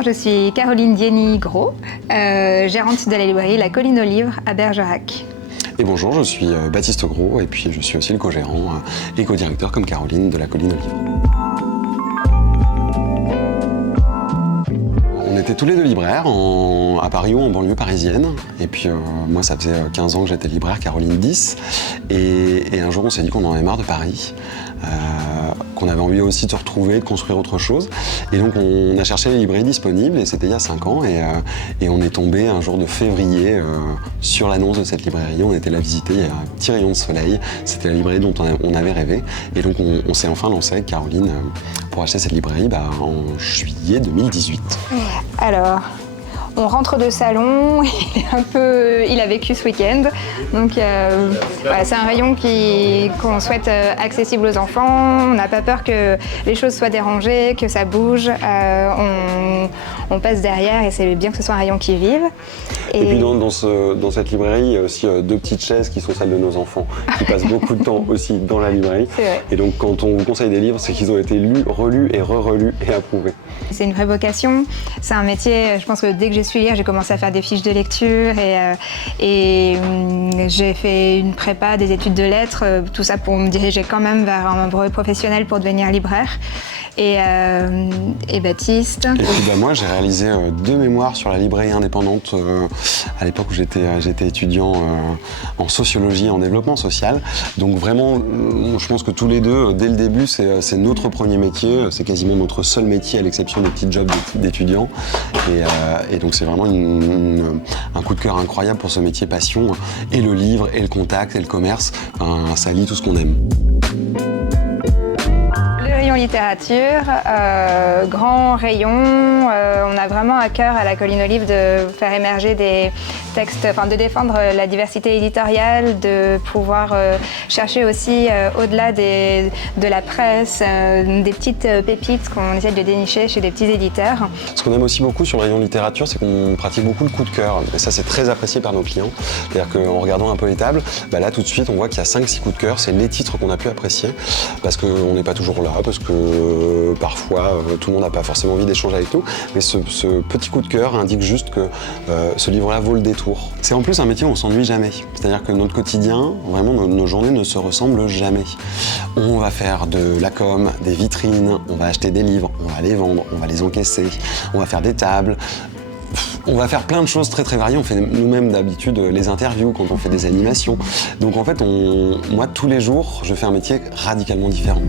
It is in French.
Bonjour, je suis Caroline Dieny-Gros, gérante de la librairie La Colline aux Livres à Bergerac. Et bonjour, je suis Baptiste Gros et puis je suis aussi le co-gérant et co-directeur comme Caroline de La Colline aux Livres. On était tous les deux libraires à Paris ou en banlieue parisienne. Et puis moi, ça faisait 15 ans que j'étais libraire, Caroline 10. Et un jour, on s'est dit qu'on en avait marre de Paris, qu'on avait envie aussi de se retrouver, de construire autre chose. Et donc, on a cherché les librairies disponibles, et c'était il y a 5 ans. Et on est tombé un jour de février sur l'annonce de cette librairie. On était la visiter, il y a un petit rayon de soleil. C'était la librairie dont on avait rêvé. Et donc, on s'est enfin lancé avec Caroline pour acheter cette librairie en juillet 2018. Alors, on rentre de salon, il a vécu ce week-end. Donc voilà, c'est un rayon qu'on souhaite accessible aux enfants. On n'a pas peur que les choses soient dérangées, que ça bouge. On passe derrière et c'est bien que ce soit un rayon qui vive. Et puis dans cette librairie, il y a aussi 2 petites chaises qui sont celles de nos enfants, qui passent beaucoup de temps aussi dans la librairie. Et donc quand on vous conseille des livres, c'est qu'ils ont été lus, relus et re-relus et approuvés. C'est une vraie vocation, c'est un métier, je pense que dès que j'ai su lire, j'ai commencé à faire des fiches de lecture et j'ai fait une prépa, des études de lettres, tout ça pour me diriger quand même vers un brevet professionnel pour devenir libraire. Et Baptiste. Et puis moi j'ai réalisé 2 mémoires sur la librairie indépendante à l'époque où j'étais étudiant en sociologie et en développement social. Donc vraiment, je pense que tous les deux, dès le début, c'est notre premier métier, c'est quasiment notre seul métier à l'exception des petits jobs d'étudiants. Et donc c'est vraiment un coup de cœur incroyable pour ce métier passion. Et le livre, et le contact, et le commerce, ça lie tout ce qu'on aime. Rayon littérature, grand rayon. On a vraiment à cœur à La Colline aux Livres de faire émerger des textes, de défendre la diversité éditoriale, de pouvoir chercher aussi au-delà de la presse, des petites pépites qu'on essaie de dénicher chez des petits éditeurs. Ce qu'on aime aussi beaucoup sur le rayon littérature, c'est qu'on pratique beaucoup le coup de cœur. Et ça, c'est très apprécié par nos clients. C'est-à-dire qu'en regardant un peu les tables, là tout de suite, on voit qu'il y a 5-6 coups de cœur. C'est les titres qu'on a pu apprécier parce qu'on n'est pas toujours là, parce que parfois tout le monde n'a pas forcément envie d'échanger avec nous, mais ce petit coup de cœur indique juste que ce livre-là vaut le détour. C'est en plus un métier où on s'ennuie jamais, c'est-à-dire que notre quotidien, vraiment nos journées ne se ressemblent jamais. On va faire de la com, des vitrines, on va acheter des livres, on va les vendre, on va les encaisser, on va faire des tables. On va faire plein de choses très très variées, on fait nous-mêmes d'habitude les interviews quand on fait des animations. Donc en fait, moi tous les jours, je fais un métier radicalement différent.